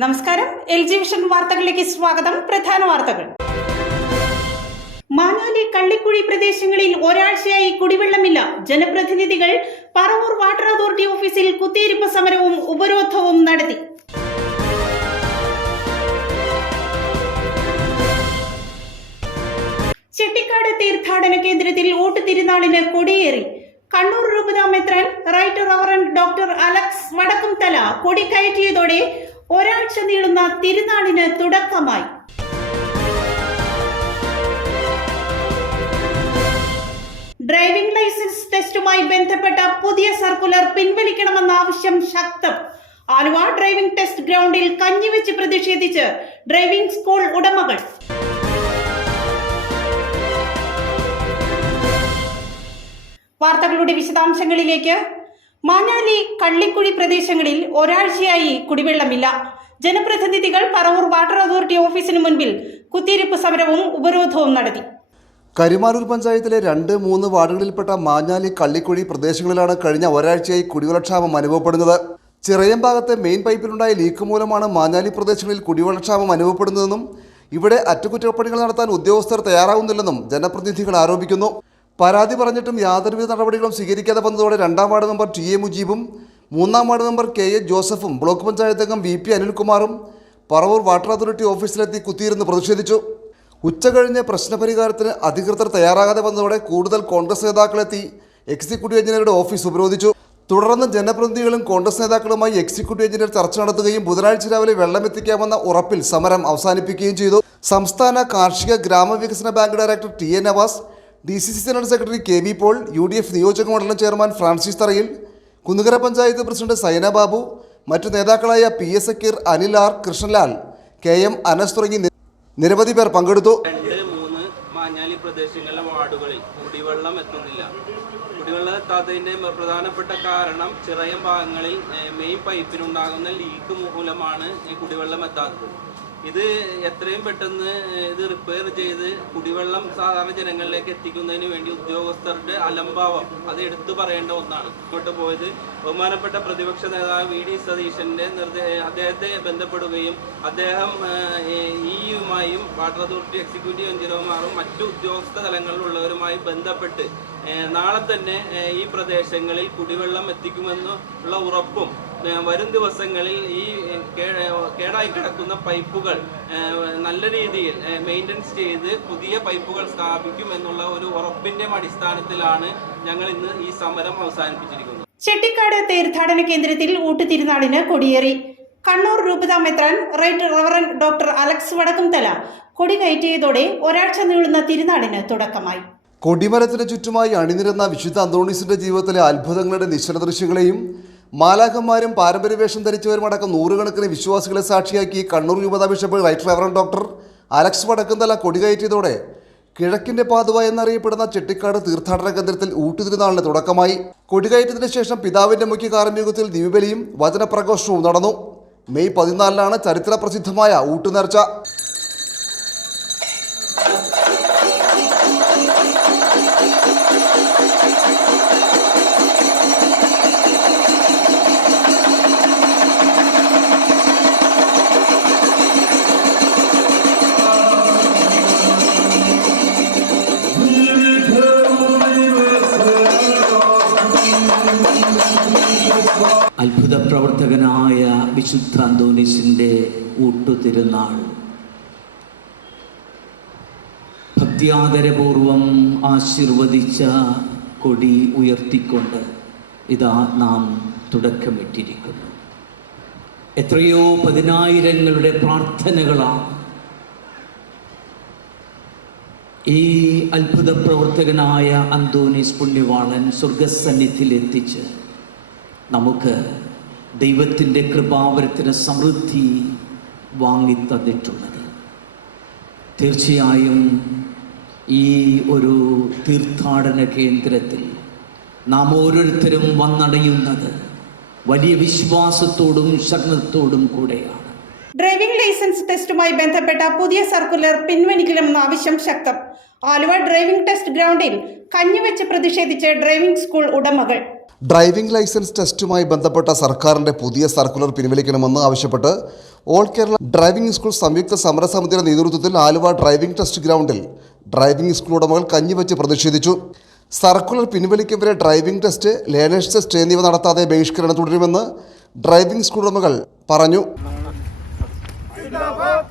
നമസ്കാരം. LG vision വാർത്തകളിലേക്ക് സ്വാഗതം. പ്രധാന വാർത്തകൾ. മാനാലി കള്ളിക്കുഴി പ്രദേശങ്ങളിൽ ഒരാഴ്ചയായി കുടിവെള്ളമില്ല. ജനപ്രതിനിധികൾ പറവൂർ വാട്ടർ അതോറിറ്റി ഓഫീസിൽ കുത്തിയിരിപ്പ് സമരവും ഉപരോധവും നടത്തി. ചെട്ടിക്കാട് തീർത്ഥാടന കേന്ദ്രത്തിൽ ഊട്ടുതിരുനാളിന് കൊടിയേറി. കണ്ണൂർ രൂപതാ മെത്രാൻ right reverend doctor Alex Vadakkumthala കൊടി കയറ്റിയതോടെ ഒരാഴ്ച നീളുന്ന തിരുനാളിന് തുടക്കമായി. ഡ്രൈവിംഗ് ലൈസൻസ് ടെസ്റ്റുമായി ബന്ധപ്പെട്ട പുതിയ സർക്കുലർ പിൻവലിക്കണമെന്ന ആവശ്യം ശക്തം. ആലുവ ഡ്രൈവിംഗ് ടെസ്റ്റ് ഗ്രൗണ്ടിൽ കഞ്ഞിവെച്ച് പ്രതിഷേധിച്ച് ഡ്രൈവിംഗ് സ്കൂൾ ഉടമകൾ. വാർത്തകളുടെ വിശദാംശങ്ങളിലേക്ക്. മാനാലി കള്ളിക്കുഴി പ്രദേശങ്ങളിൽ ഒരാഴ്ചയായി കുടിവെള്ളമില്ല. ജനപ്രതിനിധികൾ പറവൂർ വാട്ടർ അതോറിറ്റി ഓഫീസിന് മുൻപിൽ കുത്തിയിരിപ്പ് സമരവും ഉപരോധവും നടത്തി. കരിമാനൂർ പഞ്ചായത്തിലെ 2-3 വാർഡുകളിൽപ്പെട്ട മാഞ്ഞാലി കള്ളിക്കുഴി പ്രദേശങ്ങളിലാണ് കഴിഞ്ഞ ഒരാഴ്ചയായി കുടിവെള്ളക്ഷാമം അനുഭവപ്പെടുന്നത്. ചിറയം ഭാഗത്തെ മെയിൻ പൈപ്പിലുണ്ടായ ലീക്ക് മൂലമാണ് മാഞ്ഞാലി പ്രദേശങ്ങളിൽ കുടിവെള്ളക്ഷാമം അനുഭവപ്പെടുന്നതെന്നും ഇവിടെ അറ്റകുറ്റപ്പണികൾ നടത്താൻ ഉദ്യോഗസ്ഥർ തയ്യാറാവുന്നില്ലെന്നും ജനപ്രതിനിധികൾ ആരോപിക്കുന്നു. പരാതി പറഞ്ഞിട്ടും യാതൊരുവിധ നടപടികളും സ്വീകരിക്കാതെ വന്നതോടെ 2ാം ward member TA മുജീബും 3ാം ward member KA ജോസഫും ബ്ലോക്ക് പഞ്ചായത്ത് അംഗം VP അനിൽകുമാറും പറവൂർ വാട്ടർ അതോറിറ്റി ഓഫീസിലെത്തി കുത്തിയിരുന്ന് പ്രതിഷേധിച്ചു. ഉച്ചകഴിഞ്ഞ് പ്രശ്നപരിഹാരത്തിന് അധികൃതർ തയ്യാറാകാതെ വന്നതോടെ കൂടുതൽ കോൺഗ്രസ് നേതാക്കളെത്തി എക്സിക്യൂട്ടീവ് എഞ്ചിനീയറുടെ ഓഫീസ് ഉപരോധിച്ചു. തുടർന്ന് ജനപ്രതിനിധികളും കോൺഗ്രസ് നേതാക്കളുമായി എക്സിക്യൂട്ടീവ് എഞ്ചിനീയർ ചർച്ച നടത്തുകയും ബുധനാഴ്ച രാവിലെ വെള്ളമെത്തിക്കാമെന്ന ഉറപ്പിൽ സമരം അവസാനിപ്പിക്കുകയും ചെയ്തു. സംസ്ഥാന കാർഷിക ഗ്രാമവികസന bank director TA Navas, DCC general secretary KB Paul, UDF നിയോജക മണ്ഡലം chairman Francis Tharayil, Kunnukara panchayat president Saina Babu, മറ്റു നേതാക്കളായ PS Zakir, Anil R Krishnalal, KM Anas തുടങ്ങി നിരവധി പേർ പങ്കെടുത്തു. 2-3 മാഞ്ഞാലി പ്രദേശങ്ങളിലെ വാർഡുകളിൽ കുടിവെള്ളം എത്തുന്നില്ല. കുടിവെള്ളം എത്താത്തതിൻ്റെ പ്രധാനപ്പെട്ട കാരണം ചിറയം ഭാഗങ്ങളിൽ മെയിൻ പൈപ്പിനുണ്ടാകുന്ന ലീക്ക് മൂലമാണ് ഈ കുടിവെള്ളം എത്താത്തത്. ഇത് എത്രയും പെട്ടെന്ന് ഇത് റിപ്പയർ ചെയ്ത് കുടിവെള്ളം സാധാരണ ജനങ്ങളിലേക്ക് എത്തിക്കുന്നതിന് വേണ്ടി ഉദ്യോഗസ്ഥരുടെ അലംഭാവം അത് എടുത്തു പറയേണ്ട ഒന്നാണ്. ഇങ്ങോട്ട് പോയത് ബഹുമാനപ്പെട്ട പ്രതിപക്ഷ നേതാവ് VD സതീശന്റെ അദ്ദേഹത്തെ ബന്ധപ്പെടുകയും അദ്ദേഹം EUമായും വാട്ടർ അതോറിറ്റി എക്സിക്യൂട്ടീവ് എഞ്ചിനീയർമാരും മറ്റു ഉദ്യോഗസ്ഥ തലങ്ങളിലുള്ളവരുമായി ബന്ധപ്പെട്ട് നാളെ തന്നെ ഈ പ്രദേശങ്ങളിൽ കുടിവെള്ളം എത്തിക്കുമെന്നുള്ള ഉറപ്പും വരും ദിവസങ്ങളിൽ ഈ കേടായി കിടക്കുന്ന പൈപ്പുകൾ നല്ല രീതിയിൽ മെയിൻ്റനൻസ് ചെയ്ത് പുതിയ പൈപ്പുകൾ സ്ഥാപിക്കും എന്നുള്ള ഒരു ഉറപ്പിന്റെ അടിസ്ഥാനത്തിലാണ് ഞങ്ങൾ ഇന്ന് ഈ സമരം അവസാനിപ്പിച്ചിരിക്കുന്നത്. ചെട്ടിക്കാട് തീർത്ഥാടന കേന്ദ്രത്തിൽ ഊട്ടുതിരുനാളിന് കൊടിയേറി. കണ്ണൂർ രൂപതാ മെത്രാൻ right reverend doctor Alex Vadakkumthala കൊടി കയറ്റിയതോടെ ഒരാഴ്ച നീളുന്ന തിരുനാളിന് തുടക്കമായി. കൊടിമരത്തിന് ചുറ്റുമായി അണിനിരന്ന വിശുദ്ധ അന്തോണീസിന്റെ ജീവിതത്തിലെ അത്ഭുതങ്ങളുടെ നിശ്ചല ദൃശ്യങ്ങളെയും മാലാഖന്മാരും പാരമ്പര്യവേഷം ധരിച്ചവരുമടക്കം നൂറുകണക്കിന് വിശ്വാസികളെ സാക്ഷിയാക്കി കണ്ണൂർ രൂപതാ bishop right reverend doctor Alex Vadakkumthala കൊടികയറ്റിയതോടെ കിഴക്കിന്റെ പാതുവ എന്നറിയപ്പെടുന്ന ചെട്ടിക്കാട് തീർത്ഥാടന കേന്ദ്രത്തിൽ ഊട്ടുതിരുനാളിന് തുടക്കമായി. കൊടികയറ്റത്തിന് ശേഷം പിതാവിന്റെ മുഖ്യ കാർമ്മികത്വത്തിൽ ദിവ്യബലിയും വചനപ്രഘോഷവും നടന്നു. മെയ് 14 ചരിത്ര പ്രസിദ്ധമായ ഊട്ടുനേർച്ച. അത്ഭുത പ്രവർത്തകനായ വിശുദ്ധ അന്തോണീസിൻ്റെ ഊട്ടുതിരുനാൾ ഭക്തിയാദരപൂർവം ആശീർവദിച്ച കൊടി ഉയർത്തിക്കൊണ്ട് ഇതാ നാം തുടക്കമിട്ടിരിക്കുന്നു. എത്രയോ 10,000ങ്ങളുടെ പ്രാർത്ഥനകളാണ് ഈ അത്ഭുത പ്രവർത്തകനായ അന്തോണീസ് പുണ്യവാളൻ സ്വർഗസന്നിധിയിലെത്തിച്ച് നമുക്ക് ദൈവത്തിൻ്റെ കൃപാവരത്തിന് സമൃദ്ധി വാങ്ങിത്തന്നിട്ടുള്ളത്. തീർച്ചയായും ഈ ഒരു തീർത്ഥാടന കേന്ദ്രത്തിൽ നാം ഓരോരുത്തരും വന്നടയുന്നത് വലിയ വിശ്വാസത്തോടും ശരണത്തോടും കൂടെയാണ്. ഡ്രൈവിംഗ് ലൈസൻസ് ടെസ്റ്റുമായി ബന്ധപ്പെട്ട പുതിയ സർക്കുലർ പിൻവലിക്കണമെന്ന ആവശ്യം ശക്തം. ആലുവ ഡ്രൈവിംഗ് ടെസ്റ്റ് ഗ്രൗണ്ടിൽ കഞ്ഞിവെച്ച് പ്രതിഷേധിച്ച് ഡ്രൈവിംഗ് സ്കൂൾ ഉടമകൾ. ഡ്രൈവിംഗ് ലൈസൻസ് ടെസ്റ്റുമായി ബന്ധപ്പെട്ട സർക്കാരിന്റെ പുതിയ സർക്കുലർ പിൻവലിക്കണമെന്ന് ആവശ്യപ്പെട്ട് ഓൾ കേരള ഡ്രൈവിംഗ് സ്കൂൾ സംയുക്ത സമരസമിതിയുടെ നേതൃത്വത്തിൽ ആലുവ ഡ്രൈവിംഗ് ടെസ്റ്റ് ഗ്രൗണ്ടിൽ ഡ്രൈവിംഗ് സ്കൂൾ ഉടമകൾ കഞ്ഞിവെച്ച് പ്രതിഷേധിച്ചു. സർക്കുലർ പിൻവലിക്കും വരെ ഡ്രൈവിംഗ് ടെസ്റ്റ്, ലേണേഴ്സ് ടെസ്റ്റ് എന്നിവ നടത്താതെ ബഹിഷ്കരണം തുടരുമെന്ന് ഡ്രൈവിംഗ് സ്കൂൾ ഉടമകൾ പറഞ്ഞു.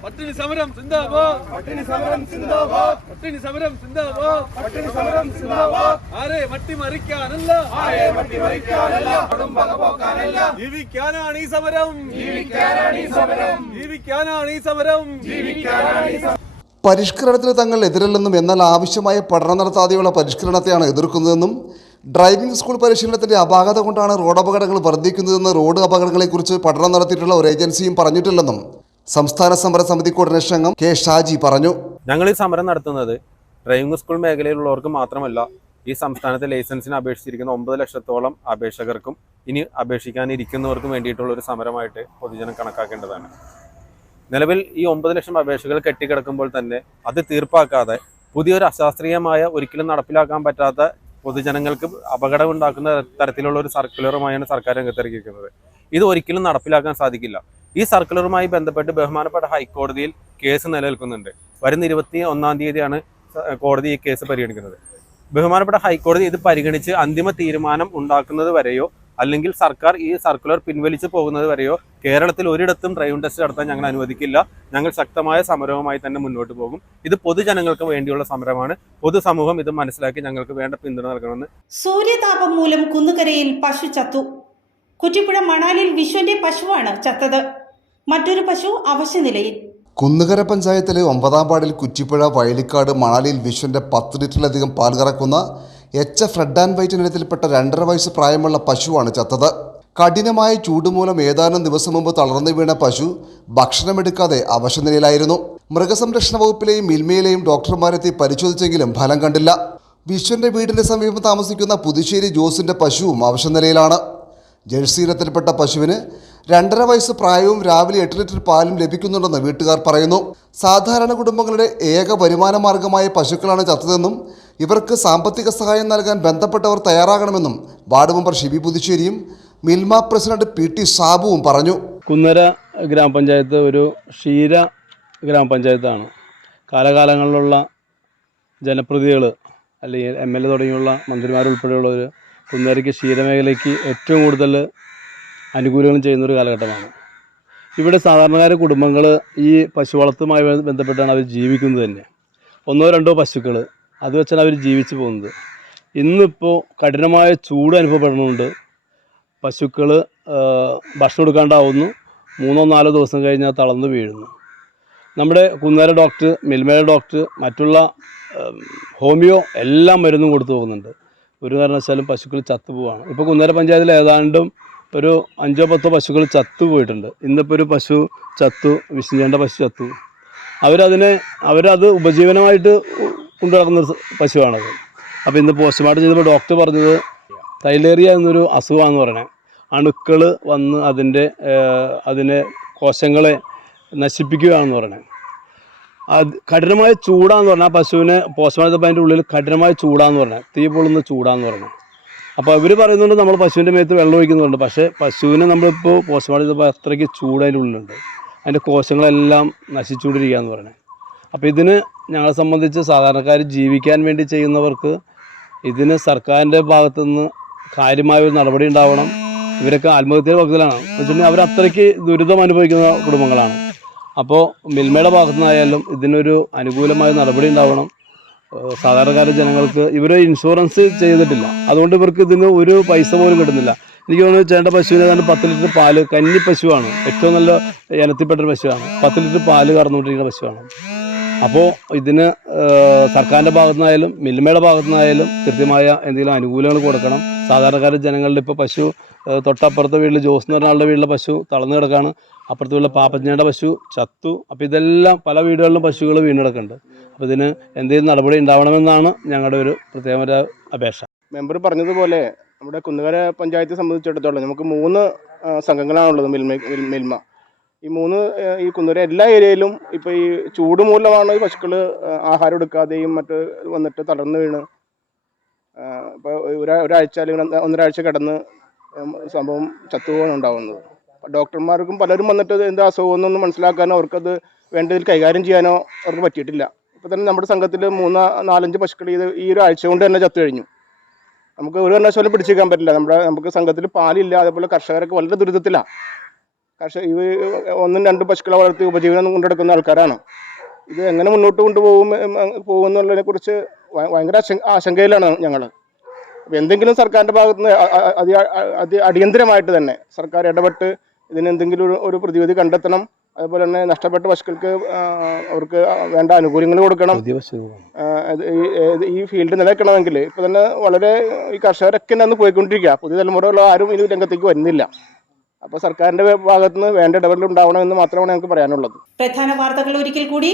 പട്ടിണി സമരം സിന്ദാബാദ്, പട്ടിണി സമരം സിന്ദാബാദ്, പട്ടിണി സമരം സിന്ദാബാദ്, പട്ടിണി സമരം സിന്ദാബാദ്. ആരെ മട്ടിമറിക്കാനല്ല, ആരെ മട്ടിമറിക്കാനല്ല, കൊടുമ്പകപോക്കാനല്ല. ജീവിക്കാനാണ് ഈ സമരം, ജീവിക്കാനാണ് ഈ സമരം, ജീവിക്കാനാണ് ഈ സമരം, ജീവിക്കാനാണ് ഈ സമരം. പരിഷ്കരണത്തിന് തങ്ങൾ എതിരല്ലെന്നും എന്നാൽ ആവശ്യമായ പഠനം നടത്താതെയുള്ള പരിഷ്കരണത്തെയാണ് എതിർക്കുന്നതെന്നും ഡ്രൈവിംഗ് സ്കൂൾ പരിശീലനത്തിന്റെ അപാകത കൊണ്ടാണ് റോഡ് അപകടങ്ങൾ വർദ്ധിക്കുന്നതെന്ന് റോഡ് അപകടങ്ങളെക്കുറിച്ച് പഠനം നടത്തിയിട്ടുള്ള ഒരു ഏജൻസിയും പറഞ്ഞിട്ടില്ലെന്നും സംസ്ഥാന സമരസമിതി കോർഡിനേഷൻ അംഗം കെ ഷാജി പറഞ്ഞു. ഞങ്ങൾ ഈ സമരം നടത്തുന്നത് ഡ്രൈവിംഗ് സ്കൂൾ മേഖലയിലുള്ളവർക്ക് മാത്രമല്ല, ഈ സംസ്ഥാനത്തെ ലൈസൻസിന് അപേക്ഷിച്ചിരിക്കുന്ന 9 ലക്ഷത്തോളം അപേക്ഷകർക്കും ഇനി അപേക്ഷിക്കാനിരിക്കുന്നവർക്കും വേണ്ടിയിട്ടുള്ള ഒരു സമരമായിട്ട് പൊതുജനം കണക്കാക്കേണ്ടതാണ്. നിലവിൽ ഈ 9 ലക്ഷം അപേക്ഷകൾ കെട്ടിക്കിടക്കുമ്പോൾ തന്നെ അത് തീർപ്പാക്കാതെ പുതിയൊരു അശാസ്ത്രീയമായ, ഒരിക്കലും നടപ്പിലാക്കാൻ പറ്റാത്ത, പൊതുജനങ്ങൾക്ക് അപകടം ഉണ്ടാക്കുന്ന തരത്തിലുള്ള ഒരു സർക്കുലറുമായാണ് സർക്കാർ രംഗത്തിറക്കിയിരിക്കുന്നത്. ഇത് ഒരിക്കലും നടപ്പിലാക്കാൻ സാധിക്കില്ല. ഈ സർക്കുലറുമായി ബന്ധപ്പെട്ട് ബഹുമാനപ്പെട്ട ഹൈക്കോടതിയിൽ കേസ് നിലനിൽക്കുന്നുണ്ട്. വരുന്ന 21-ാം തീയതിയാണ് കോടതി ഈ കേസ് പരിഗണിക്കുന്നത്. ബഹുമാനപ്പെട്ട ഹൈക്കോടതി ഇത് പരിഗണിച്ച് അന്തിമ തീരുമാനം ഉണ്ടാക്കുന്നത് വരെയോ അല്ലെങ്കിൽ സർക്കാർ ഈ സർക്കുലർ പിൻവലിച്ച് പോകുന്നത് വരെയോ കേരളത്തിൽ ഒരിടത്തും ഡ്രൈവിംഗ് ടെസ്റ്റ് നടത്താൻ ഞങ്ങൾ അനുവദിക്കില്ല. ഞങ്ങൾ ശക്തമായ സമരവുമായി തന്നെ മുന്നോട്ട് പോകും. ഇത് പൊതുജനങ്ങൾക്ക് വേണ്ടിയുള്ള സമരമാണ്. പൊതുസമൂഹം ഇത് മനസ്സിലാക്കി ഞങ്ങൾക്ക് വേണ്ട പിന്തുണ നൽകണമെന്ന്. സൂര്യതാപം മൂലം കുന്നുകരയിൽ പശു ചത്തു. കുറ്റിപ്പുഴ മണാലിൽ വിശ്വന്റെ പശുവാണ് ചത്തത്. മറ്റൊരു പശു അവശനിലയിൽ. കുന്നുകര പഞ്ചായത്തിലെ 9-ാം വാർഡിൽ കുറ്റിപ്പുഴ വയലിക്കാട് മണാലിയിൽ വിശ്വന്റെ 10 ലിറ്ററിലധികം പാൽ കറക്കുന്ന HF റെഡ് ആൻഡ് വൈറ്റ് ഇനത്തിൽപ്പെട്ട 2.5 വയസ്സ് പ്രായമുള്ള പശുവാണ് ചത്തത്. കഠിനമായ ചൂടുമൂലം ഏതാനും ദിവസം മുമ്പ് തളർന്നു വീണ പശു ഭക്ഷണമെടുക്കാതെ അവശനിലയിലായിരുന്നു. മൃഗസംരക്ഷണ വകുപ്പിലെയും മിൽമയിലെയും ഡോക്ടർമാരെത്തി പരിശോധിച്ചെങ്കിലും ഫലം കണ്ടില്ല. വിശ്വന്റെ വീടിന്റെ സമീപം താമസിക്കുന്ന പുതുശ്ശേരി ജോസിന്റെ പശുവും അവശനിലയിലാണ്. ജേഴ്സി ഇനത്തിൽപ്പെട്ട പശുവിന് 2.5 വയസ്സ് പ്രായവും രാവിലെ 8 ലിറ്റർ പാലും ലഭിക്കുന്നുണ്ടെന്ന് വീട്ടുകാർ പറയുന്നു. സാധാരണ കുടുംബങ്ങളുടെ ഏക വരുമാന മാർഗമായ പശുക്കളാണ് ചത്തതെന്നും ഇവർക്ക് സാമ്പത്തിക സഹായം നൽകാൻ ബന്ധപ്പെട്ടവർ തയ്യാറാകണമെന്നും വാർഡ് മെമ്പർ ഷിബി പുതുശ്ശേരിയും മിൽമ പ്രസിഡന്റ് PT സാബുവും പറഞ്ഞു. കുന്നര ഗ്രാമപഞ്ചായത്ത് ഒരു ക്ഷീര ഗ്രാമപഞ്ചായത്താണ്. കാലകാലങ്ങളിലുള്ള ജനപ്രതിനിധികൾ അല്ലെങ്കിൽ MLA തുടങ്ങിയുള്ള മന്ത്രിമാരുൾപ്പെടെയുള്ളവർ കുന്നരയ്ക്ക് ക്ഷീരമേഖലയ്ക്ക് ഏറ്റവും കൂടുതൽ അനുകൂലങ്ങൾ ചെയ്യുന്നൊരു കാലഘട്ടമാണ്. ഇവിടെ സാധാരണക്കാരെ കുടുംബങ്ങൾ ഈ പശു വളർത്തുമായി ബന്ധപ്പെട്ടാണ് അവർ ജീവിക്കുന്നത് തന്നെ. 1-2 പശുക്കൾ അത് വെച്ചാണ് അവർ ജീവിച്ചു പോകുന്നത്. ഇന്നിപ്പോൾ കഠിനമായ ചൂട് അനുഭവപ്പെടുന്നുണ്ട്. പശുക്കൾ ഭക്ഷണം എടുക്കാണ്ടാവുന്നു. 3-4 ദിവസം കഴിഞ്ഞാൽ തളർന്നു വീഴുന്നു. നമ്മുടെ കുന്നര ഡോക്ടർ, മിൽമയുടെ ഡോക്ടർ, മറ്റുള്ള ഹോമിയോ എല്ലാം മരുന്നും കൊടുത്തു പോകുന്നുണ്ട്. ഒരു കാരണവശാലും പശുക്കൾ ചത്തുപോവാണ്. ഇപ്പോൾ കുന്നര പഞ്ചായത്തിൽ ഏതാണ്ടും ഒരു 5-10 പശുക്കൾ ചത്തുപോയിട്ടുണ്ട്. ഇന്നിപ്പോൾ ഒരു പശു ചത്തു, വിഷ്ണുചേട്ടൻ്റെ പശു ചത്തു. അവരത് ഉപജീവനമായിട്ട് കൊണ്ടു നടക്കുന്നൊരു പശുവാണത്. അപ്പോൾ ഇന്ന് പോസ്റ്റ്മോർട്ടം ചെയ്തപ്പോൾ ഡോക്ടർ പറഞ്ഞത് തൈലേറിയ എന്നൊരു അസുഖമാണെന്ന് പറയണേ. അണുക്കൾ വന്ന് അതിനെ കോശങ്ങളെ നശിപ്പിക്കുകയാണെന്ന് പറയണേ. അത് കഠിനമായ ചൂടാന്ന് പറഞ്ഞാൽ പശുവിനെ പോസ്റ്റ്മോർട്ടം ചെയ്തപ്പോൾ അതിൻ്റെ ഉള്ളിൽ കഠിനമായ ചൂടാന്ന് പറഞ്ഞാൽ തീ പൊള്ളുന്ന ചൂടാന്ന് പറഞ്ഞു. അപ്പോൾ ഇവർ പറയുന്നുണ്ട് നമ്മൾ പശുവിൻ്റെ മേത്ത് വെള്ളം ഒഴിക്കുന്നുണ്ട്. പക്ഷേ പശുവിനെ നമ്മളിപ്പോൾ പോസ്റ്റ്മോർട്ടം ചെയ്തപ്പോൾ അത്രയ്ക്ക് ചൂട് അതിൻ്റെ ഉള്ളിലുണ്ട്. അതിൻ്റെ കോശങ്ങളെല്ലാം നശിച്ചുകൊണ്ടിരിക്കുക എന്ന് പറയണേ. അപ്പോൾ ഇതിന് ഞങ്ങളെ സംബന്ധിച്ച് സാധാരണക്കാർ ജീവിക്കാൻ വേണ്ടി ചെയ്യുന്നവർക്ക് ഇതിന് സർക്കാരിൻ്റെ ഭാഗത്തുനിന്ന് കാര്യമായ ഒരു നടപടി ഉണ്ടാവണം. ഇവരൊക്കെ ആത്മഹത്യയുടെ പക്കത്തിലാണ്. എന്ന് വെച്ചിട്ടുണ്ടെങ്കിൽ അവരത്രയ്ക്ക് ദുരിതം അനുഭവിക്കുന്ന കുടുംബങ്ങളാണ്. അപ്പോൾ മിൽമയുടെ ഭാഗത്തുനിന്നായാലും ഇതിനൊരു അനുകൂലമായ നടപടി ഉണ്ടാവണം. സാധാരണക്കാരെ ജനങ്ങൾക്ക് ഇവർ ഇൻഷുറൻസ് ചെയ്തിട്ടില്ല, അതുകൊണ്ട് ഇവർക്ക് ഇതിന് ഒരു പൈസ പോലും കിട്ടുന്നില്ല. എനിക്ക് തോന്നുന്നു ചേട്ടൻ്റെ പശുവിന് ഏതാണ്ട് 10 ലിറ്റർ പാല്, കന്നി പശുവാണ്, ഏറ്റവും നല്ല ഇനത്തിൽപ്പെട്ടൊരു പശുവാണ്. 10 ലിറ്റർ പാല് കറന്നുകൊണ്ടിരിക്കുന്ന പശുവാണ്. അപ്പോൾ ഇതിന് സർക്കാരിൻ്റെ ഭാഗത്തുനിന്നായാലും മിൽമയുടെ ഭാഗത്തുനിന്നായാലും കൃത്യമായ എന്തെങ്കിലും അനുകൂലങ്ങൾ കൊടുക്കണം. സാധാരണക്കാരുടെ ജനങ്ങളുടെ ഇപ്പോൾ പശു തൊട്ടപ്പുറത്തെ വീട്ടിൽ ജോസ് എന്ന് പറഞ്ഞ ആളുടെ വീട്ടിലെ പശു തളർന്നു കിടക്കാണ്. അപ്പുറത്തെ വീട്ടിലെ പാപ്പച്ചൻ്റെ പശു ചത്തു. അപ്പോൾ ഇതെല്ലാം പല വീടുകളിലും പശുക്കൾ വീണ് കിടക്കുന്നുണ്ട്. അപ്പോൾ ഇതിന് എന്തെങ്കിലും നടപടി ഉണ്ടാവണമെന്നാണ് ഞങ്ങളുടെ ഒരു പ്രത്യേക അപേക്ഷ. മെമ്പർ പറഞ്ഞതുപോലെ നമ്മുടെ കുന്നുകര പഞ്ചായത്തെ സംബന്ധിച്ചിടത്തോളം നമുക്ക് 3 സംഘങ്ങളാണുള്ളത്. മിൽമ ഈ കുന്നുകര എല്ലാ ഏരിയയിലും ഇപ്പോൾ ഈ ചൂട് മൂലമാണ് ഈ പശുക്കൾ ആഹാരം എടുക്കാതെയും മറ്റ് വന്നിട്ട് തളർന്നു വീണ് ഇപ്പോൾ ഒരാഴ്ച അല്ലെങ്കിൽ 1.5 കിടന്ന് സംഭവം ചത്തുപോകാണ് ഉണ്ടാകുന്നത്. ഡോക്ടർമാർക്കും പലരും വന്നിട്ട് എന്താ അസുഖമെന്നൊന്നും മനസ്സിലാക്കാനോ അവർക്കത് വേണ്ടതിൽ കൈകാര്യം ചെയ്യാനോ അവർക്ക് പറ്റിയിട്ടില്ല. ഇപ്പോൾ തന്നെ നമ്മുടെ സംഘത്തിൽ 3-4-5 പശുക്കൾ ഈ ഒരു ആഴ്ച കൊണ്ട് തന്നെ ചത്തു കഴിഞ്ഞു. നമുക്ക് ഒരു കാരണവശാലും പിടിച്ചേക്കാൻ പറ്റില്ല. നമുക്ക് സംഘത്തിൽ പാലില്ല. അതേപോലെ കർഷകരൊക്കെ വളരെ ദുരിതത്തിലാണ്. ഈ 1-2 പശുക്കളെ വളർത്തി ഉപജീവനം കൊണ്ടെടുക്കുന്ന ആൾക്കാരാണ്. ഇത് എങ്ങനെ മുന്നോട്ട് പോകുമെന്നുള്ളതിനെ കുറിച്ച് ഭയങ്കര ആശങ്കയിലാണ് ഞങ്ങൾ. അപ്പോൾ എന്തെങ്കിലും സർക്കാരിൻ്റെ ഭാഗത്ത് നിന്ന് അടിയന്തരമായിട്ട് തന്നെ സർക്കാർ ഇടപെട്ട് ഇതിനെന്തെങ്കിലും ഒരു പ്രതിവിധി കണ്ടെത്തണം. അതുപോലെ തന്നെ നഷ്ടപ്പെട്ട പശുക്കൾക്ക് അവർക്ക് വേണ്ട ആനുകൂല്യങ്ങൾ കൊടുക്കണം. ഈ ഫീൽഡ് നിലനിൽക്കണമെങ്കിൽ ഇപ്പോൾ തന്നെ വളരെ ഈ കർഷകരൊക്കെ അന്ന് പോയിക്കൊണ്ടിരിക്കുക. പുതിയ തലമുറകൾ ആരും ഈ രംഗത്തേക്ക് വരുന്നില്ല. അപ്പോൾ സർക്കാരിൻ്റെ ഭാഗത്ത് നിന്ന് വേണ്ട ഇടപെടൽ ഉണ്ടാവണമെന്ന് മാത്രമാണ് ഞങ്ങൾക്ക് പറയാനുള്ളത്. പ്രധാന വാർത്തകൾ ഒരിക്കൽ കൂടി.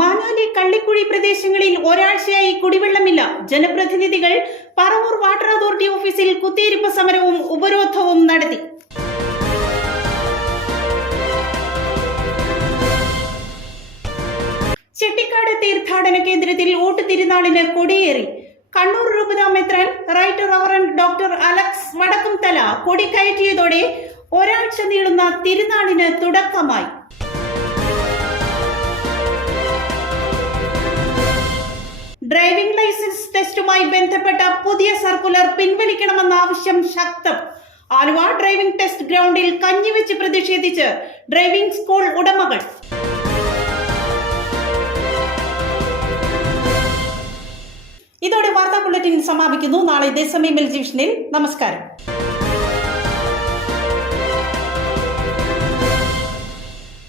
മാഞ്ഞാലി കള്ളിക്കുഴി പ്രദേശങ്ങളിൽ ഒരാഴ്ചയായി കുടിവെള്ളമില്ല. ജനപ്രതിനിധികൾ പറവൂർ വാട്ടർ അതോറിറ്റി ഓഫീസിൽ കുത്തിയിരിപ്പ് സമരവും ഉപരോധവും നടത്തി. ചെട്ടിക്കാട് തീർത്ഥാടന കേന്ദ്രത്തിൽ ഊട്ടുതിരുനാളിന് കൊടിയേറി. കണ്ണൂർ രൂപത മെത്രാൻ right reverend doctor Alex Vadakkumthala കൊടി കയറ്റിയതോടെ ഒരാഴ്ച നീളുന്ന തിരുനാളിന് തുടക്കമായി. ഡ്രൈവിംഗ് ലൈസൻസ് ടെസ്റ്റുമായി ബന്ധപ്പെട്ട പുതിയ സർക്കുലർ പിൻവലിക്കണമെന്ന ആവശ്യം ശക്തം. ആലുവ ഡ്രൈവിംഗ് ടെസ്റ്റ് ഗ്രൗണ്ടിൽ കഞ്ഞിവെച്ച് പ്രതിഷേധിച്ച് ഡ്രൈവിംഗ് സ്കൂൾ ഉടമകൾ. ഇതോടെ വാർത്താ ബുള്ളറ്റിൻ സമാപിക്കുന്നു. നാളെ ഇതേ സമയം ടെലിവിഷനിൽ. നമസ്കാരം.